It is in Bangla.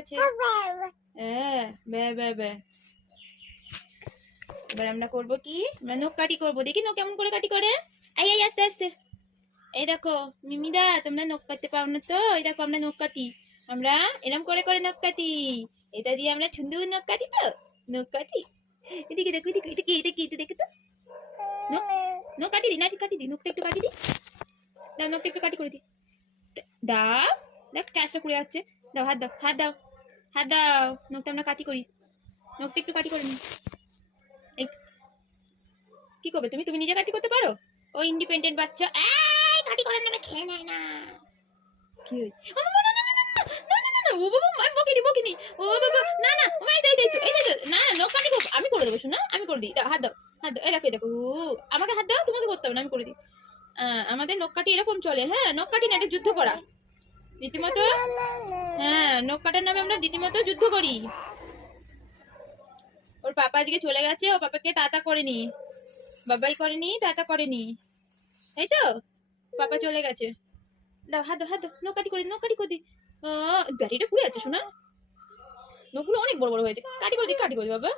আছে। হ্যাঁ, বে বে বে। এবার আমরা করব কি, আমরা নখ কাটি করব। দেখি নখ কেমন করে কাটি করে। এই এই আস্তে আস্তে। এই দেখো মিমিদা, তোমরা নখ কাটতে পারো না তো? এই দেখো আমরা নখ কাটি। আমরা এরম করে করে নখ কাটি। এটা দিয়ে আমরা সুন্দর নখ কাটি তো। নখ কাটি। এদিকে দেখো, এদিকে এটা কি, এটা কি, এটা দেখো তো। নখ নখ কাটি দি, নাটি কাটি দি, নখটা একটু কাটি দি। দাও নখটা একটু কাটি করে দি। দাও। দেখ চাষটা করে যাচ্ছে। দাও হাত দাও, হাত দাও, হাত দাও। নখটা আমরা কাটি করি। নখটা একটু কাটি করে নি। এই কি করবে তুমি? তুমি নিজে কাটি করতে পারো? ও ইন্ডিপেন্ডেন্ট বাচ্চা। এই কাটি করার নামে খেয়ে নেয় না। কি হয়েছে? ও মা, না না না না না না না না না, ও বাবা আমি বকিনি বকিনি। ও বাবা না না, ও মা এই এই তো এই তো না নখ কাটি আমি করে দেবো শোনা, আমি করে দিই। দাও হাত দাও, হাত দাও। এই দেখো এই দেখো, ও আমাকে হাত দাও, তোমাকে করতে হবে না, আমি করে দিই। আমাদের নখ কাটি এরকম চলে। হ্যাঁ নখ কাটি না, এটা যুদ্ধ করা রীতিমতো। হ্যাঁ নখ কাটার নামে আমরা রীতিমতো যুদ্ধ করি। ওর পাপা এদিকে চলে গেছে, ও পাপাকে তাতা করেনি, বাবাই করেনি, তাতা করেনি, তাই তো। পাপা চলে গেছে। দাও হাত দাও, হাত দাও, নখ কাটি করে, নখ কাটি করে দি। ব্যাটারিটা পুড়ে যাচ্ছে শোনা, নখগুলো অনেক বড় বড় হয়েছে। কাটি করে দি, কাটি করে দি বাবা।